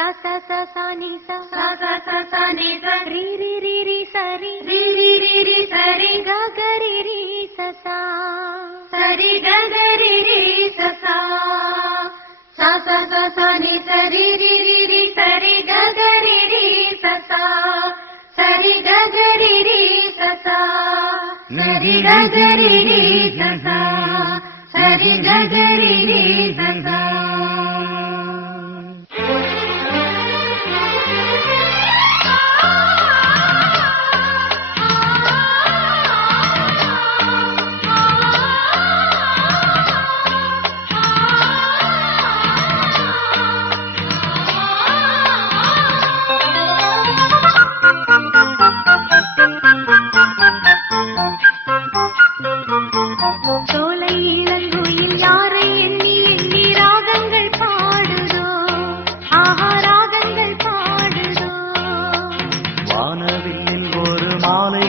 sa sa sa sa ni sa sa sa sa sa ni sa ri ri ri ri sa ri ri ri ri ri sa ri ga ga ri ri sa sa sa ri ga ga ri ri sa sa sa sa sa sa ni sa ri ri ri ri sa ri ga ga ri ri sa sa sa ri ga ga ri ri sa sa sa ri ga ga ri ri sa sa sa ri ga ga ri ri sa sa.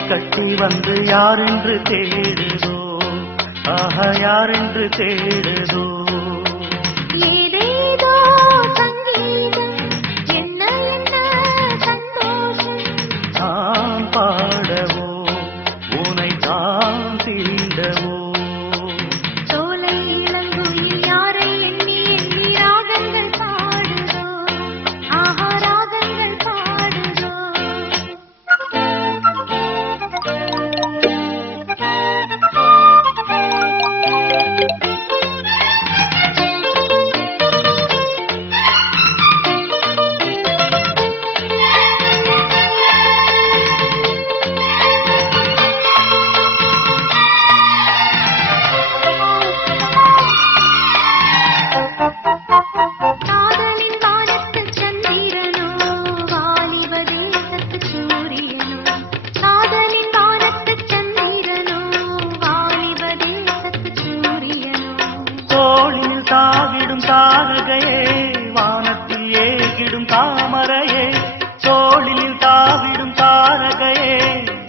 கட்டி வந்து யாரென்று தேடுதோ ஆஹா யாரென்று தேடுதோ ஏதேதோ சங்கீதம் என்ன என்ன சந்தோஷம் நான் பாடவோ உனை தான் தீண்டவோ சோலை இளங்குயில் யாரை எண்ணி எண்ணி ராகங்கள் பாடுதோ ஆஹா ராகங்கள் பாடுதோ. தாவிடும் தாரகையே வானத்தில் ஏகிடும் தாமரையே தோளில் தாவிடும் தாரகையே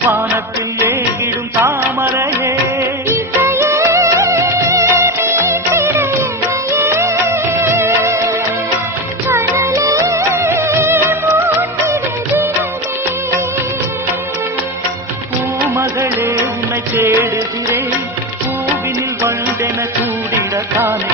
வானத்தில் ஏகிடும் தாமரையே பூமகளே உன்னை தேடுகிறேன் பூவினில் வந்தென கூடிடத்தானே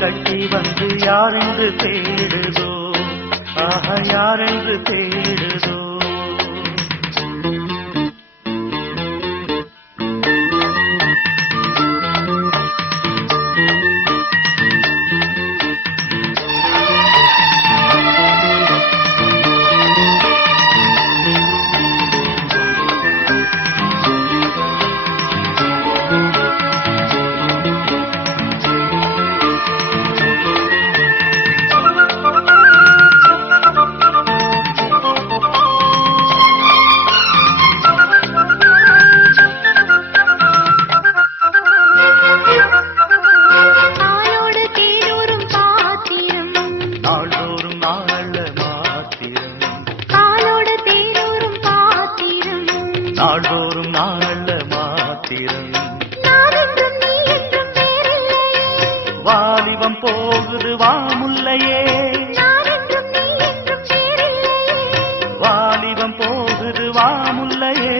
கட்டி வந்து யாரென்று தேடுதோ ஆஹா யாரென்று தேடுதோ. நாள்தோறும் நாளல்ல மாத்திரம் வாலிபம் போகுது வாமுல்லையே வாலிபம் போகுது வாமுல்லையே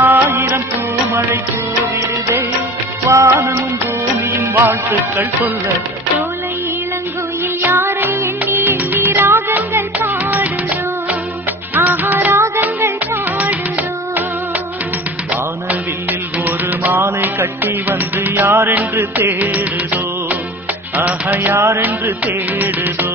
ஆயிரம் பூமழை தூவிடுதே வானமும் பூமியும் வாழ்த்துக்கள் சொல்ல சோலை இளங்குயில் யாரை எண்ணி எண்ணி ராகங்கள் பாடுதோ ஆஹா ராகங்கள் பாடுதோ. வானவில்லில் ஒரு மாலை கட்டி வந்து யாரென்று தேடுதோ ஆஹா யாரென்று தேடுதோ.